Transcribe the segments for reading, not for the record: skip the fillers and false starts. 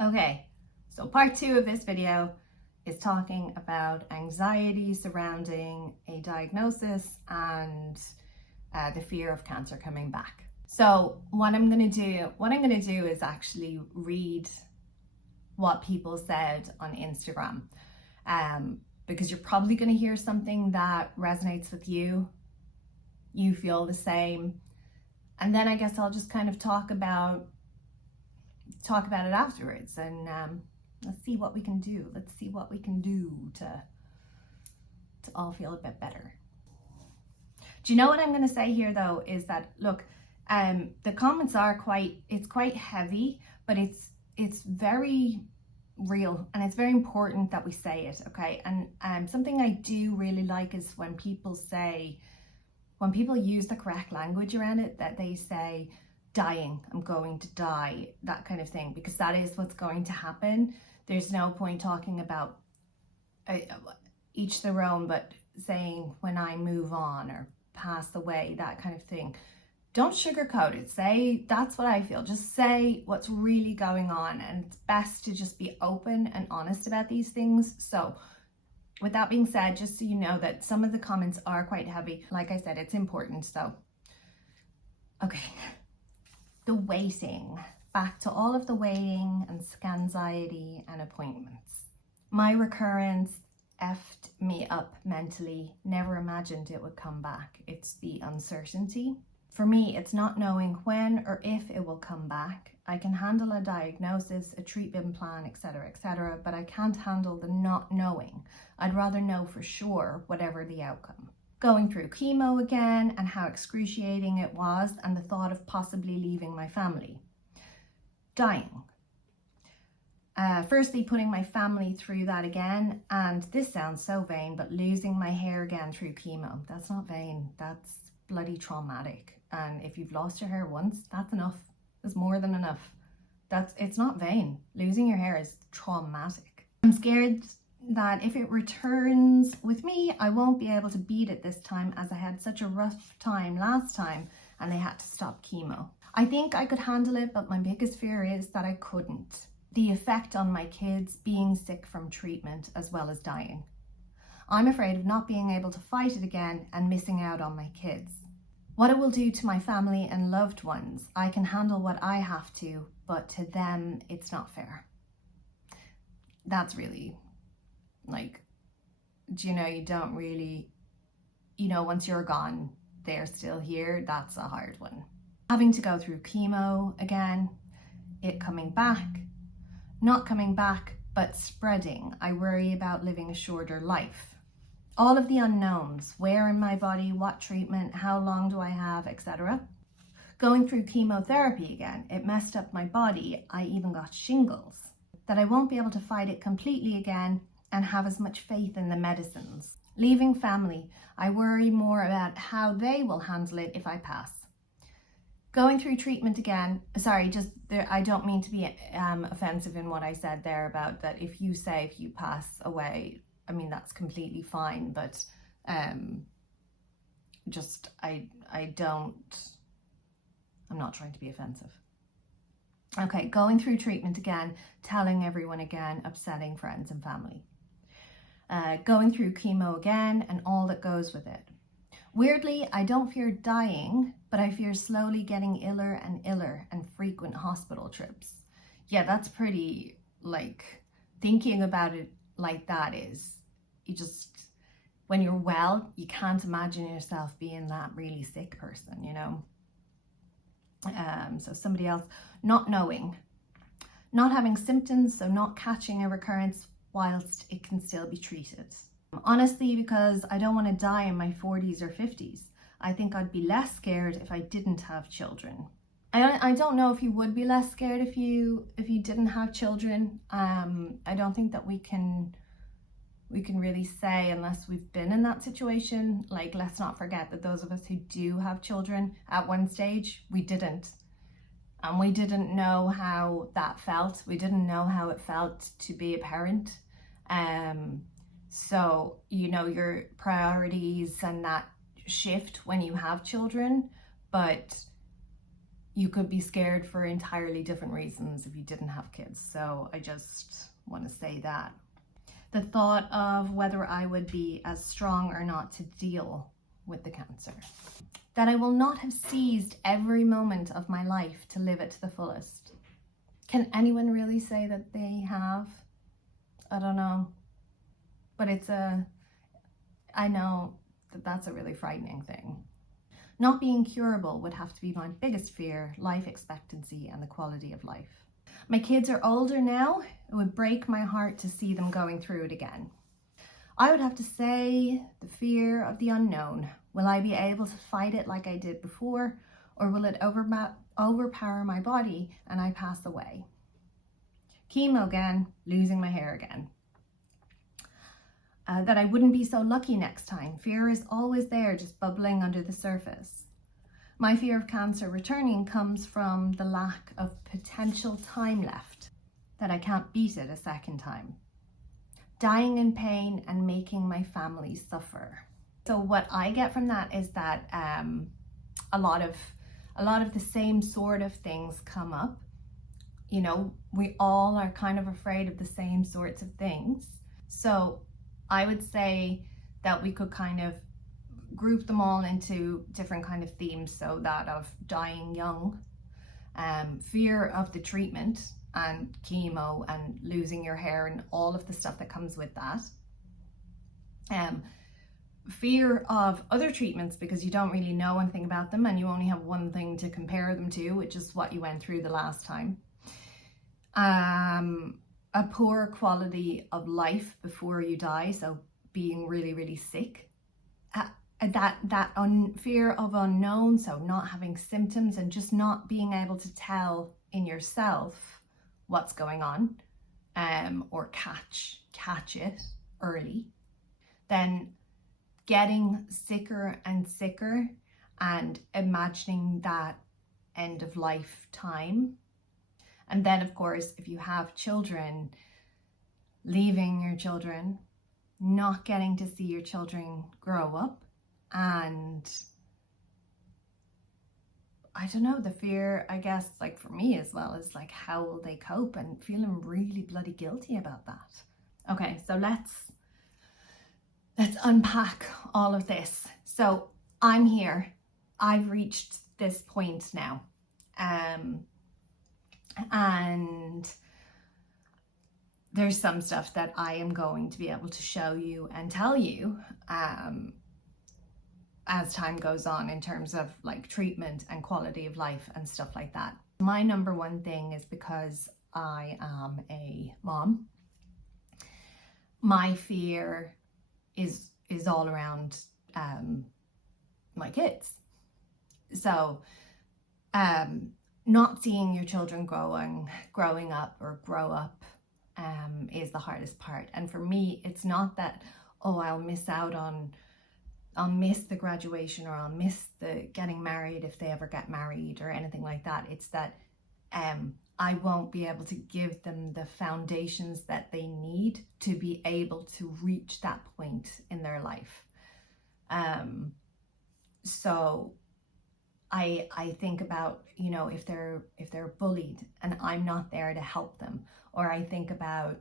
Okay, so part 2 of this video is talking about anxiety surrounding a diagnosis and the fear of cancer coming back. So what I'm going to do is actually read what people said on Instagram, because you're probably going to hear something that resonates with you. You feel the same, and then I guess I'll just kind of talk about it afterwards, and let's see what we can do. Let's see what we can do to all feel a bit better. Do you know what I'm going to say here though is that, look, the comments are quite heavy, but it's very real, and it's very important that we say it, okay? And something I do really like is when people use the correct language around it, that they say, dying, I'm going to die, that kind of thing, because that is what's going to happen. There's no point talking about each their own, but saying when I move on or pass away, that kind of thing. Don't sugarcoat it. Say, that's what I feel. Just say what's really going on, and it's best to just be open and honest about these things. So with that being said, just so you know that some of the comments are quite heavy. Like I said, it's important. So, okay. The waiting. Back to all of the waiting and anxiety and appointments. My recurrence effed me up mentally. Never imagined it would come back. It's the uncertainty. For me, it's not knowing when or if it will come back. I can handle a diagnosis, a treatment plan, etc., but I can't handle the not knowing. I'd rather know for sure, whatever the outcome. Going through chemo again and how excruciating it was, and the thought of possibly leaving my family. Dying. Firstly, putting my family through that again, and this sounds so vain, but losing my hair again through chemo. That's not vain, that's bloody traumatic. And if you've lost your hair once, that's enough. It's more than enough. It's not vain. Losing your hair is traumatic. I'm scared that if it returns with me, I won't be able to beat it this time, as I had such a rough time last time and they had to stop chemo. I think I could handle it, but my biggest fear is that I couldn't. The effect on my kids being sick from treatment as well as dying. I'm afraid of not being able to fight it again and missing out on my kids. What it will do to my family and loved ones. I can handle what I have to, but to them, it's not fair. That's really, like, do you know, you don't really, once you're gone, they're still here. That's a hard one. Having to go through chemo again, it coming back, not coming back, but spreading. I worry about living a shorter life. All of the unknowns, where in my body, what treatment, how long do I have, etc. Going through chemotherapy again, it messed up my body. I even got shingles. That I won't be able to fight it completely again and have as much faith in the medicines. Leaving family, I worry more about how they will handle it if I pass. Going through treatment again, I don't mean to be offensive in what I said there about that if you pass away, I mean, that's completely fine, but I'm not trying to be offensive. Okay, going through treatment again, telling everyone again, upsetting friends and family. Going through chemo again and all that goes with it. Weirdly, I don't fear dying, but I fear slowly getting iller and frequent hospital trips. Yeah, that's pretty, thinking about it like that is, when you're well, you can't imagine yourself being that really sick person, So somebody else, not knowing, not having symptoms, so not catching a recurrence whilst it can still be treated. Honestly, because I don't want to die in my 40s or 50s. I think I'd be less scared if I didn't have children. I don't know if you would be less scared if you didn't have children. I don't think that we can really say unless we've been in that situation. Let's not forget that those of us who do have children at one stage, we didn't. And we didn't know how that felt. We didn't know how it felt to be a parent. So, your priorities and that shift when you have children, but you could be scared for entirely different reasons if you didn't have kids. So I just want to say that. The thought of whether I would be as strong or not to deal with the cancer. That I will not have seized every moment of my life to live it to the fullest. Can anyone really say that they have? I don't know. But I know that that's a really frightening thing. Not being curable would have to be my biggest fear, life expectancy and the quality of life. My kids are older now. It would break my heart to see them going through it again. I would have to say the fear of the unknown. Will I be able to fight it like I did before, or will it overpower my body and I pass away? Chemo again, losing my hair again. That I wouldn't be so lucky next time. Fear is always there, just bubbling under the surface. My fear of cancer returning comes from the lack of potential time left, that I can't beat it a second time. Dying in pain and making my family suffer. So what I get from that is that a lot of the same sort of things come up. You know, we all are kind of afraid of the same sorts of things. So I would say that we could kind of group them all into different kind of themes. So that of dying young, fear of the treatment and chemo and losing your hair and all of the stuff that comes with that. Fear of other treatments because you don't really know anything about them and you only have one thing to compare them to, which is what you went through the last time. A poor quality of life before you die, so being really, really sick. Fear of unknown, so not having symptoms and just not being able to tell in yourself what's going on, or catch it early. Then getting sicker and sicker and imagining that end of life time. And then, of course, if you have children, leaving your children, not getting to see your children grow up, and I don't know, the fear, I guess, like for me as well, is like, how will they cope, and feeling really bloody guilty about that. Okay, so let's unpack all of this. So I'm here. I've reached this point now. And there's some stuff that I am going to be able to show you and tell you as time goes on in terms of like treatment and quality of life and stuff like that. My number one thing is because I am a mom. My fear is all around my kids. So not seeing your children growing up or grow up is the hardest part. And for me, it's not that, oh, I'll miss the graduation, or I'll miss the getting married if they ever get married or anything like that. It's that I won't be able to give them the foundations that they need to be able to reach that point in their life. So I think about, you know, if they're bullied and I'm not there to help them, or I think about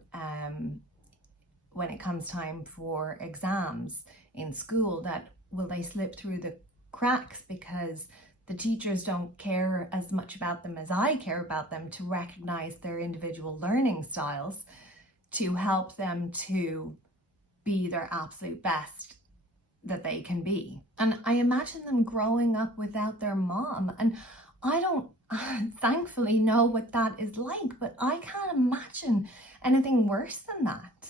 when it comes time for exams in school, that will they slip through the cracks because the teachers don't care as much about them as I care about them, to recognize their individual learning styles, to help them to be their absolute best that they can be. And I imagine them growing up without their mom, and I don't thankfully know what that is like, but I can't imagine anything worse than that.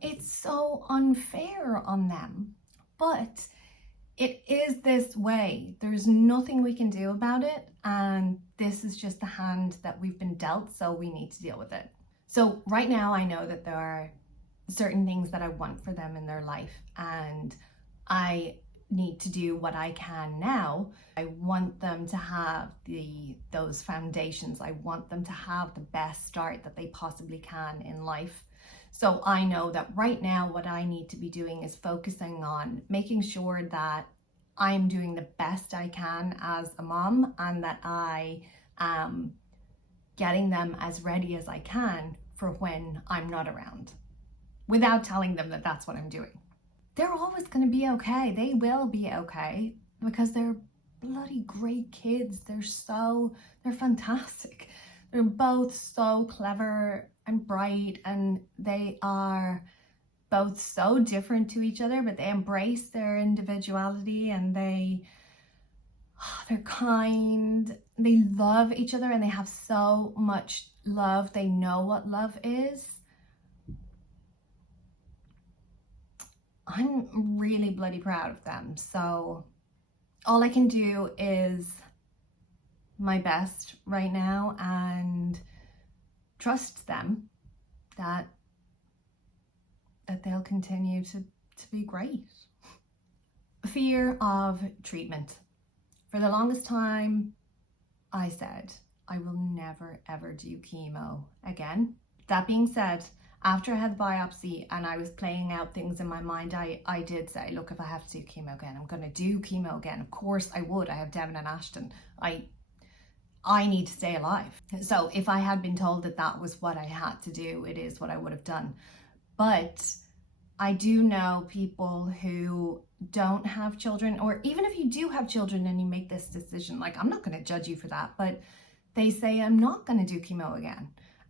It's so unfair on them, but it is this way. There's nothing we can do about it, and this is just the hand that we've been dealt, so we need to deal with it. So right now I know that there are certain things that I want for them in their life, and I need to do what I can now. I want them to have those foundations. I want them to have the best start that they possibly can in life. So I know that right now what I need to be doing is focusing on making sure that I'm doing the best I can as a mom, and that I am getting them as ready as I can for when I'm not around, without telling them that that's what I'm doing. They're always going to be okay. They will be okay because they're bloody great kids. They're fantastic. They're both so clever and bright, and they are both so different to each other, but they embrace their individuality, and they're kind, they love each other, and they have so much love. They know what love is. I'm really bloody proud of them. So all I can do is my best right now and trust them that they'll continue to be great. Fear of treatment. For the longest time, I said, I will never ever do chemo again. That being said, after I had the biopsy and I was playing out things in my mind, I did say, look, if I have to do chemo again, I'm going to do chemo again. Of course I would. I have Devon and Ashton. I need to stay alive. So if I had been told that that was what I had to do, it is what I would have done. But I do know people who don't have children, or even if you do have children and you make this decision, like, I'm not going to judge you for that, but they say, I'm not going to do chemo again.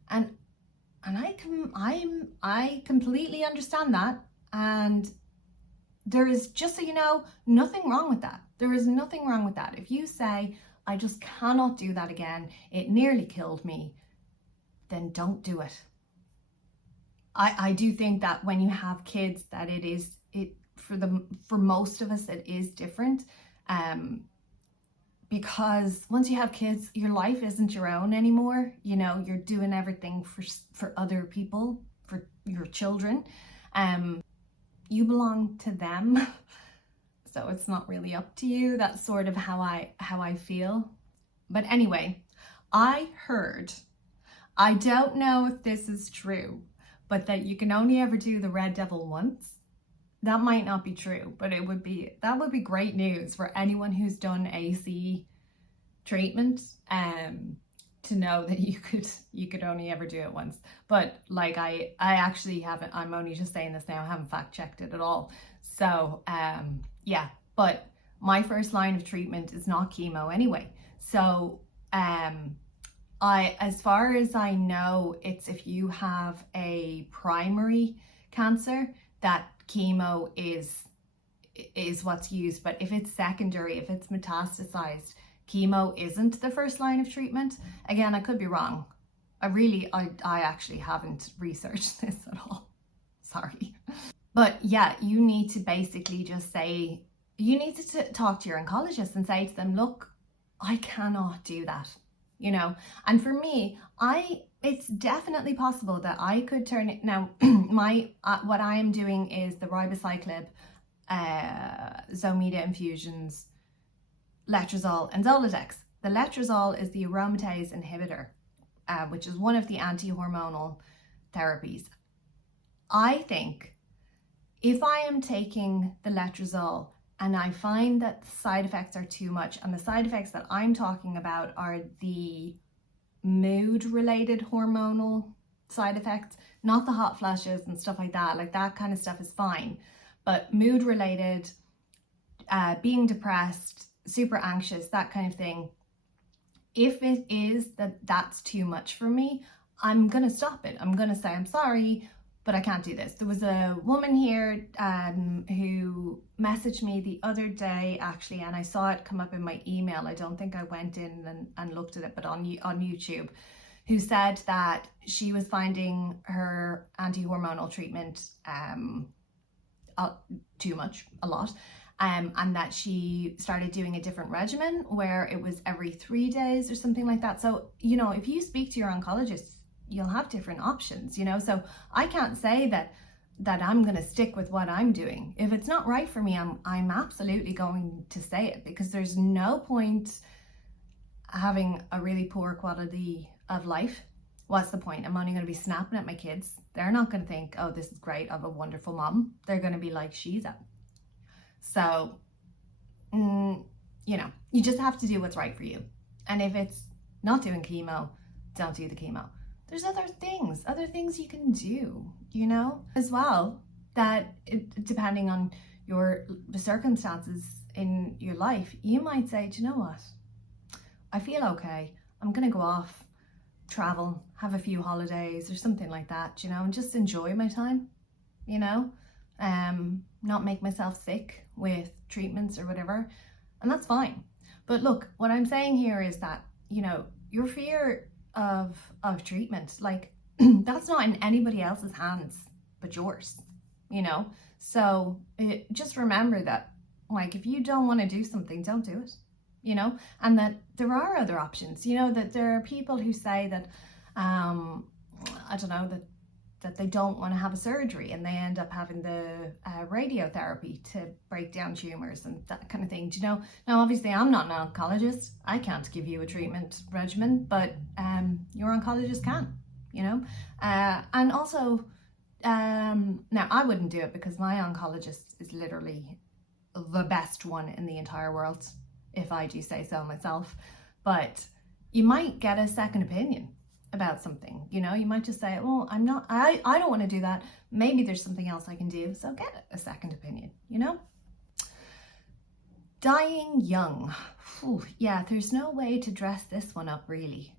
And I completely understand that. And there is, just so you know, nothing wrong with that. There is nothing wrong with that. If you say, I just cannot do that again, it nearly killed me, then don't do it. I do think that when you have kids, that for most of us, it is different. Because once you have kids, your life isn't your own anymore. You know, you're doing everything for other people, for your children. You belong to them. So it's not really up to you. That's sort of how I feel. But anyway, I heard, I don't know if this is true, but that you can only ever do the Red Devil once. That might not be true, but that would be great news for anyone who's done AC treatment, to know that you could only ever do it once. But like, I actually haven't, I'm only just saying this now, I haven't fact checked it at all. So yeah, but my first line of treatment is not chemo anyway. So as far as I know, it's if you have a primary cancer that chemo is what's used. But if it's secondary, if it's metastasized, chemo isn't the first line of treatment. Again, I could be wrong. I actually haven't researched this at all. Sorry. But yeah, you need to basically just say, you need to talk to your oncologist and say to them, look, I cannot do that, you know. And for me, it's definitely possible that I could turn it now. What I am doing is the ribociclib, Zometa infusions, letrozole, and Zoladex. The letrozole is the aromatase inhibitor, which is one of the anti-hormonal therapies. I think if I am taking the letrozole and I find that the side effects are too much, and the side effects that I'm talking about are the mood-related hormonal side effects, not the hot flashes and stuff like that kind of stuff is fine, but mood-related, being depressed, super anxious, that kind of thing, if it is that's too much for me, I'm gonna stop it. I'm gonna say, I'm sorry, but I can't do this. There was a woman here who messaged me the other day, actually, and I saw it come up in my email. I don't think I went in and looked at it, but on YouTube, who said that she was finding her anti-hormonal treatment too much, a lot, and that she started doing a different regimen where it was every 3 days or something like that. So, you know, if you speak to your oncologist, you'll have different options, you know. So I can't say that I'm going to stick with what I'm doing. If it's not right for me, I'm absolutely going to say it, because there's no point having a really poor quality of life. What's the point? I'm only going to be snapping at my kids. They're not going to think, oh, this is great, I have a wonderful mom. They're going to be like, she's up. So you know, you just have to do what's right for you. And if it's not doing chemo, don't do the chemo. There's other things you can do, you know, as well, that depending on the circumstances in your life, you might say, do you know what? I feel okay. I'm going to go off, travel, have a few holidays or something like that, you know, and just enjoy my time, you know, not make myself sick with treatments or whatever. And that's fine. But look, what I'm saying here is that, you know, your fear of treatment, like that's not in anybody else's hands but yours, you know. So just remember that, like, if you don't want to do something, don't do it, you know. And that there are other options, you know, that there are people who say that I don't know, that they don't want to have a surgery and they end up having the radiotherapy to break down tumors and that kind of thing. Do you know? Now, obviously, I'm not an oncologist. I can't give you a treatment regimen, but your oncologist can, you know? And also, now I wouldn't do it because my oncologist is literally the best one in the entire world, if I do say so myself. But you might get a second opinion about something, you know. You might just say, well, I don't want to do that, maybe there's something else I can do, so get a second opinion, you know. Dying young. Whew, yeah, there's no way to dress this one up really.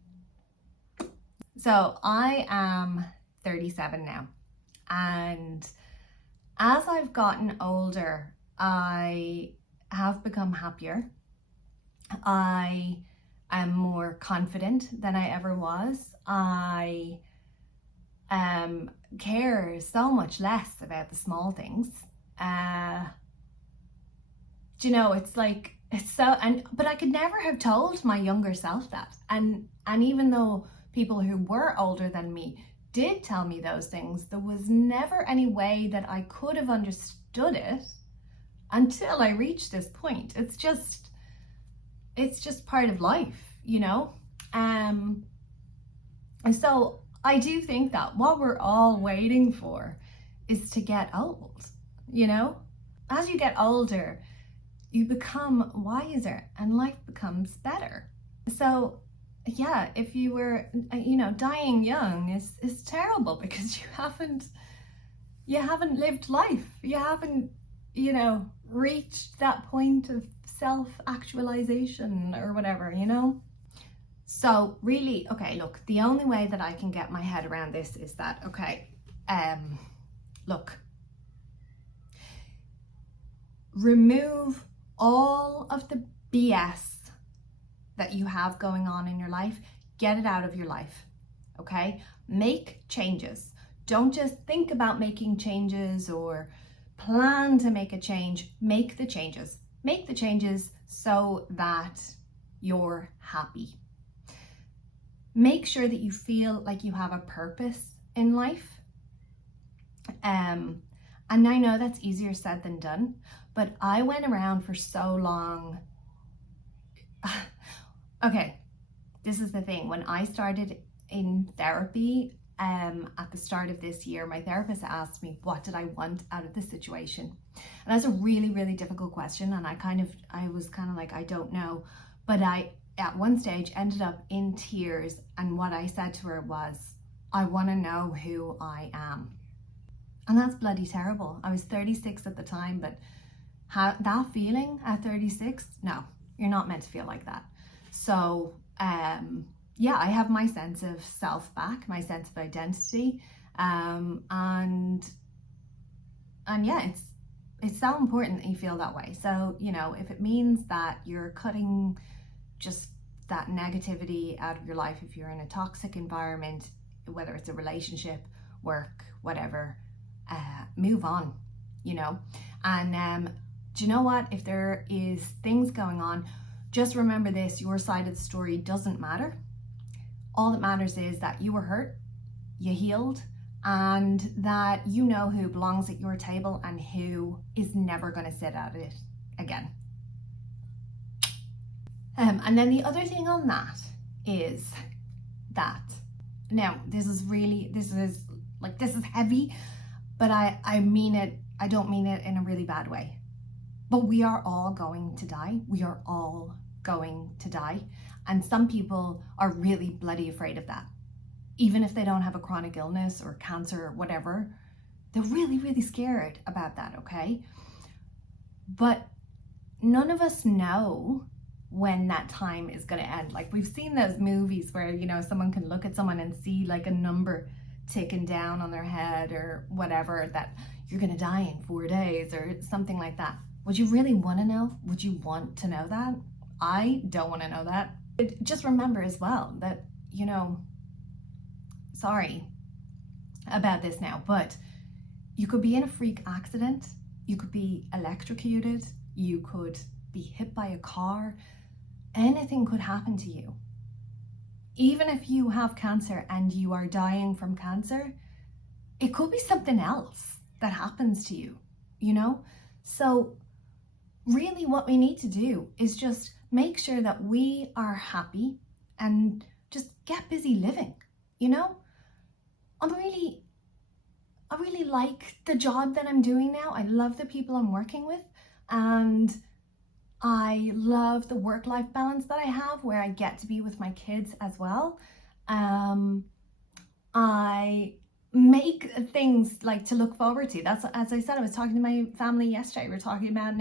So I am 37 now, and as I've gotten older, I have become happier. I am more confident than I ever was. I care so much less about the small things. Do you know, it's like, it's so, but I could never have told my younger self that. And even though people who were older than me did tell me those things, there was never any way that I could have understood it until I reached this point. It's just part of life, you know. And so I do think that what we're all waiting for is to get old, you know. As you get older, you become wiser and life becomes better. So yeah, if you were, you know, dying young is terrible because you haven't lived life. You haven't, you know, reached that point of self-actualization or whatever, you know. So really, okay, look, the only way that I can get my head around this is that, okay, look, remove all of the BS that you have going on in your life. Get it out of your life, okay? Make changes. Don't just think about making changes or plan to make a change. Make the changes. Make the changes so that you're happy. Make sure that you feel like you have a purpose in life. And I know that's easier said than done, but I went around for so long. Okay, this is the thing. When I started in therapy at the start of this year, my therapist asked me, what did I want out of the situation? And that's a really, really difficult question. And I was kind of like, I don't know. But I, at one stage, ended up in tears. And what I said to her was, I want to know who I am. And that's bloody terrible. I was 36 at the time, but that feeling at 36, no, you're not meant to feel like that. So, yeah, I have my sense of self back, my sense of identity. And yeah, it's so important that you feel that way. So, you know, if it means that you're cutting just that negativity out of your life, if you're in a toxic environment, whether it's a relationship, work, whatever, move on, you know. And do you know what? If there is things going on, just remember this, your side of the story doesn't matter. All that matters is that you were hurt, you healed, and that you know who belongs at your table and who is never going to sit at it again. And then the other thing on that is that, now this is heavy, but I mean it, I don't mean it in a really bad way. But we are all going to die. We are all going to die. And some people are really bloody afraid of that. Even if they don't have a chronic illness or cancer or whatever, they're really, really scared about that, okay? But none of us know when that time is going to end. Like, we've seen those movies where, you know, someone can look at someone and see like a number ticking down on their head or whatever, that you're going to die in 4 days or something like that. Would you really want to know? Would you want to know that? I don't want to know that. Just remember as well that, you know, sorry about this now, but you could be in a freak accident. You could be electrocuted. You could be hit by a car. Anything could happen to you. Even if you have cancer and you are dying from cancer, it could be something else that happens to you, you know? So really what we need to do is just make sure that we are happy and just get busy living, you know? I really like the job that I'm doing now. I love the people I'm working with, and I love the work-life balance that I have where I get to be with my kids as well. I make things like to look forward to. That's, as I said, I was talking to my family yesterday. We were talking about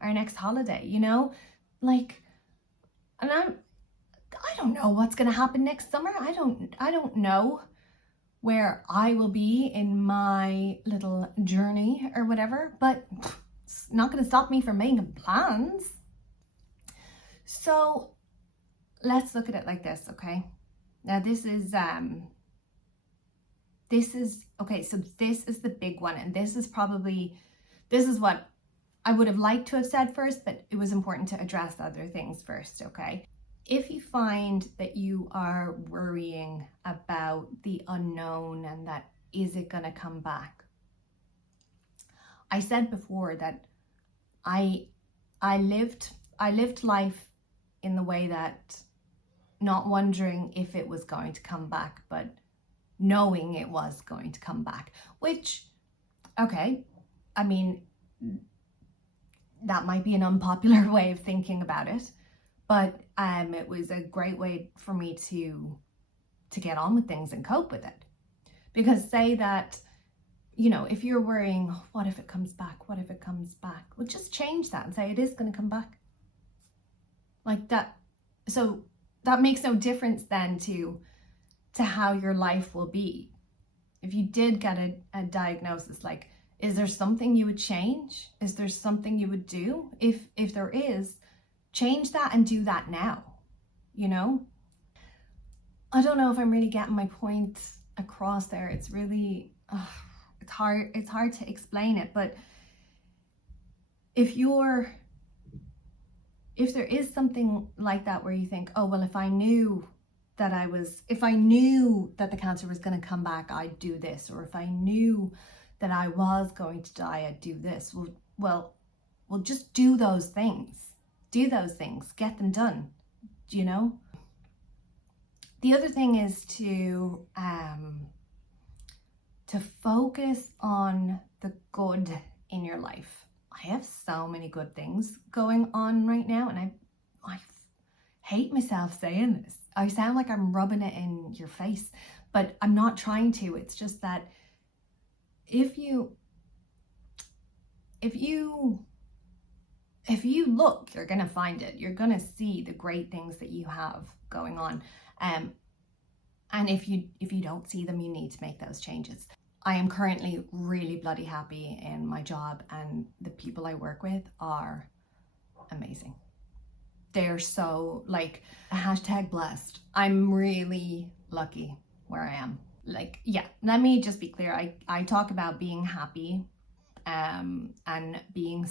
our next holiday, you know, like, and I don't know what's going to happen next summer. I don't know where I will be in my little journey or whatever, but it's not going to stop me from making plans. So let's look at it like this, okay? Now this is okay, so this is the big one, and this is what I would have liked to have said first, but it was important to address other things first, okay? If you find that you are worrying about the unknown and that is it going to come back? I said before that I lived life in the way that not wondering if it was going to come back, but knowing it was going to come back, which, okay, I mean, that might be an unpopular way of thinking about it, but it was a great way for me to get on with things and cope with it. Because say that, you know, if you're worrying, oh, what if it comes back? What if it comes back? Well, just change that and say it is going to come back. Like that. So that makes no difference then to how your life will be. If you did get a diagnosis, like, is there something you would change? Is there something you would do? If there is, change that and do that now, you know? I don't know if I'm really getting my point across there. It's really, it's hard to explain it, but if there is something like that where you think, oh, well, if I knew that the cancer was going to come back, I'd do this, or if I knew that I was going to die, I'd do this. Well, just do those things. Do those things. Get them done. You know? The other thing is to focus on the good in your life. I have so many good things going on right now, and I hate myself saying this. I sound like I'm rubbing it in your face, but I'm not trying to. It's just that if you look, you're going to find it. You're going to see the great things that you have going on. And if you don't see them, you need to make those changes. I am currently really bloody happy in my job, and the people I work with are amazing. They're so, like, #blessed. I'm really lucky where I am. Like, yeah, let me just be clear. I talk about being happy and being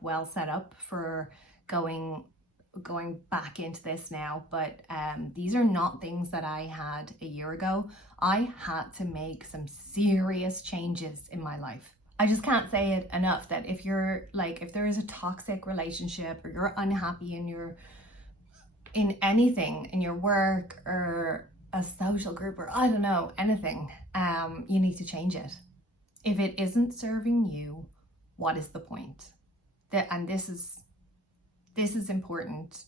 well set up for going back into this now, but these are not things that I had a year ago. I had to make some serious changes in my life. I just can't say it enough that if there is a toxic relationship, or you're unhappy in anything, in your work or a social group, or I don't know, anything, you need to change it. If it isn't serving you, what is the point? and this is important.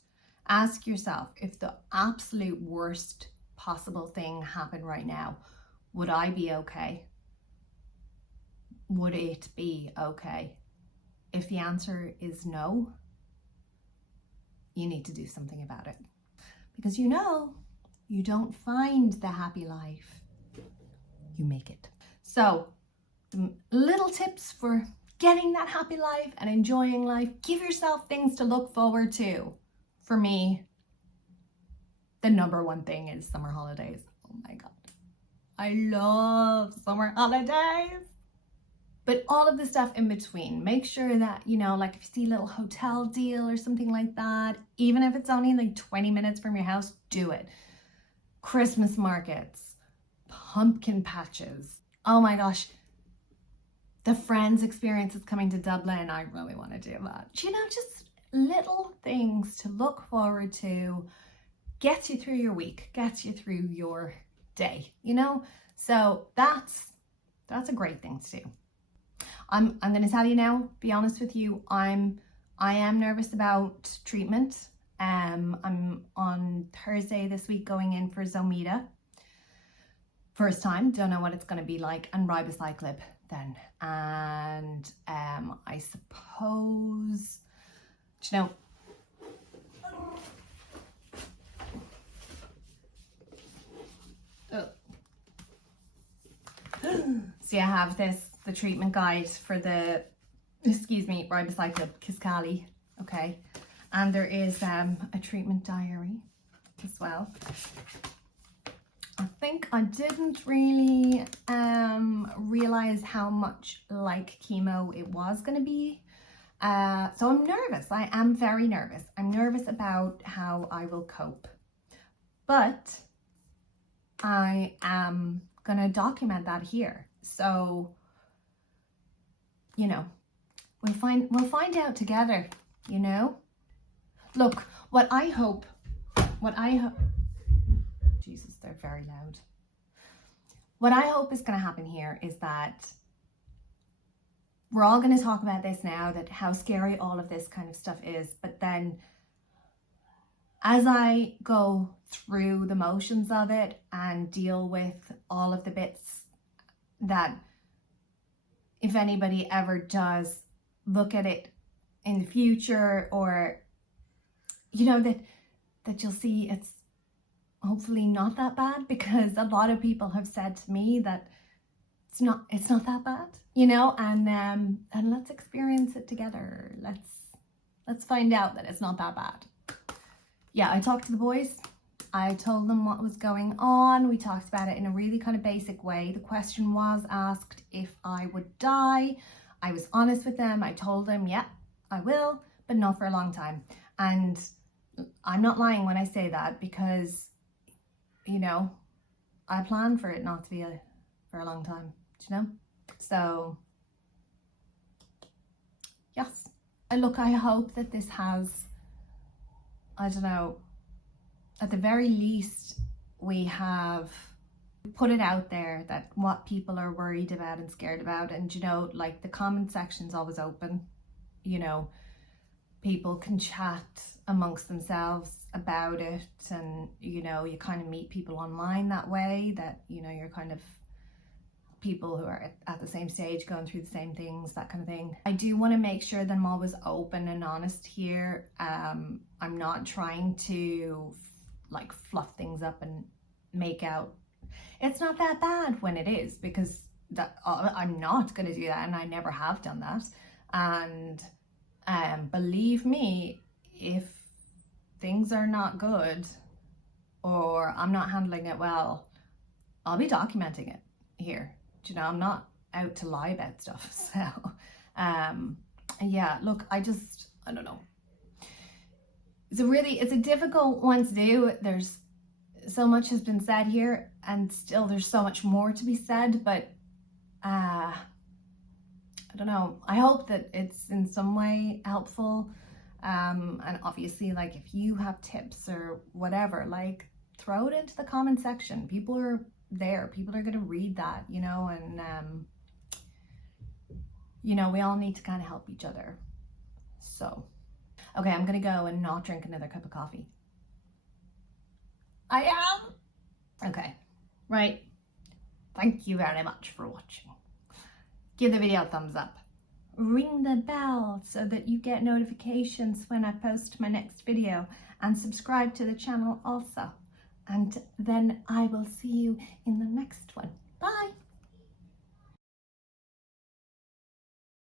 Ask yourself, if the absolute worst possible thing happened right now, would I be okay? Would it be okay? If the answer is no, you need to do something about it. Because you don't find the happy life, you make it. So, little tips for getting that happy life and enjoying life. Give yourself things to look forward to. For me, the number one thing is summer holidays. Oh my God. I love summer holidays. But all of the stuff in between, make sure that, like if you see a little hotel deal or something like that, even if it's only like 20 minutes from your house, do it. Christmas markets, pumpkin patches. Oh my gosh. The Friends experience is coming to Dublin. I really want to do that. Just little things to look forward to, gets you through your week, gets you through your day, So that's a great thing to do. I'm going to tell you now, be honest with you, I am nervous about treatment. I'm on Thursday this week going in for Zometa. First time, don't know what it's going to be like, and ribociclib then. And I suppose, so I have the treatment guide for the, ribociclib Kisqali, okay? And there is a treatment diary as well. I think I didn't really realize how much like chemo it was going to be. So I'm nervous. I am very nervous. I'm nervous about how I will cope. But I am going to document that here. So, we'll find out together, Look, what I hope, Jesus, they're very loud. What I hope is going to happen here is that we're all going to talk about this now, that how scary all of this kind of stuff is. But then as I go through the motions of it and deal with all of the bits, that if anybody ever does look at it in the future, or, that you'll see it's hopefully not that bad, because a lot of people have said to me that it's not that bad, and let's experience it together. Let's find out that it's not that bad. Yeah, I talked to the boys. I told them what was going on. We talked about it in a really kind of basic way. The question was asked if I would die. I was honest with them. I told them, yeah, I will, but not for a long time. And I'm not lying when I say that, because I planned for it not to be for a long time, So, yes. I hope that this has, I don't know, at the very least, we have put it out there that what people are worried about and scared about. And, like the comment section's always open, people can chat amongst themselves about it, and you kind of meet people online that way, that you're kind of people who are at the same stage going through the same things, that kind of thing. I do want to make sure that I'm always open and honest here. I'm not trying to like fluff things up and make out it's not that bad when it is, because that I'm not going to do that, and I never have done that. And believe me, if things are not good or I'm not handling it well, I'll be documenting it here. I'm not out to lie about stuff. So yeah, look, I don't know. It's a difficult one to do. There's so much has been said here, and still there's so much more to be said, but I don't know. I hope that it's in some way helpful. And obviously, like, if you have tips or whatever, like, throw it into the comment section. People are there. People are going to read that, and, we all need to kind of help each other. So, okay, I'm gonna go and not drink another cup of coffee. I am. Okay, right. Thank you very much for watching. Give the video a thumbs up. Ring the bell so that you get notifications when I post my next video, and subscribe to the channel also. And then I will see you in the next one.